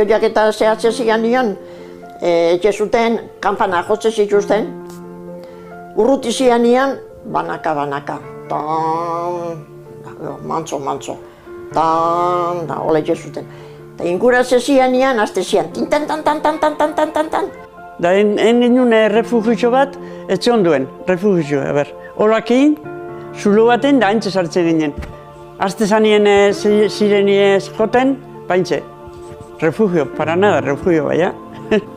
Horiak eta zehatze zian nion, zuten kanpana jotze zituzten, urruti zian nion, banaka. Mantzo. Hola zuten. Eta inguratze zian nion, azte zian, tintan. Da genuen refugio bat, etxe duen, refugio, Holakin, zulo baten da haintze sartze ginen. Azte zanien zireniez joten, baintze. Refugio, para nada, refugio, baina.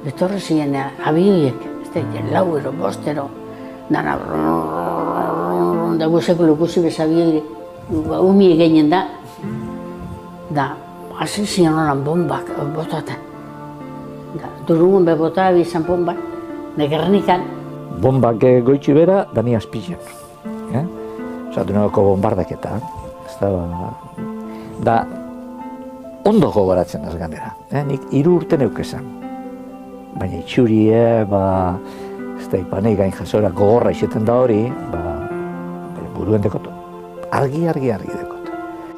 Etorri ziren abioiek, lauero, bostero, dana da guzeko lukusi bez abioire, umie geinen da hasi ziren horan bombak botaten. Durungun be bota bizan bombak, da Gernikan. Bombak goitxi bera, dani azpizak. Zatu nagoko bombardaketa. Da, ondo gogoratzen az ganera. Nik 3 urte neukezan. Baina itxurie, ez da ipanei gain jasora gogorra izeten da hori, buruen dekotu. Argi dekotu.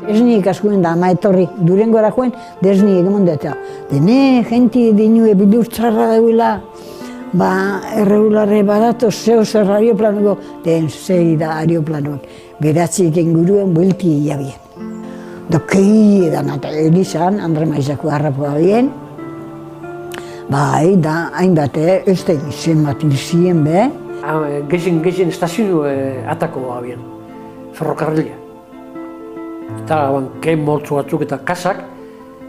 Ez nik askuen da ama etorri, Durengora joen, ez nik egon deta. Dene, jenti dinue bidur txarra dauela, erregularre barato, zer aeroplanuko, den zei da aeroplanuak. Beratzik inguruen buelti hilabien. Dokei edan eta elizan, Andre Maizako harrapoa bien. Da, hainbat, ez da izen bat ilzien be. Gexen estazionu atako abien, ferrokarrilia. Eta kein mortzu batzuk eta kasak,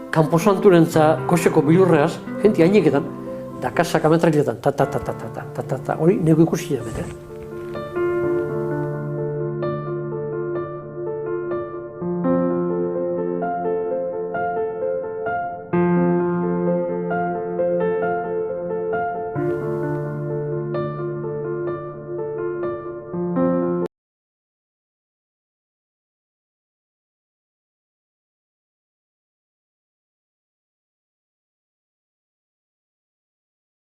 kanposanturentza koseko bilurreaz, jenti haineketan, da kasak ametrailetan, hori nego ikusi da bete.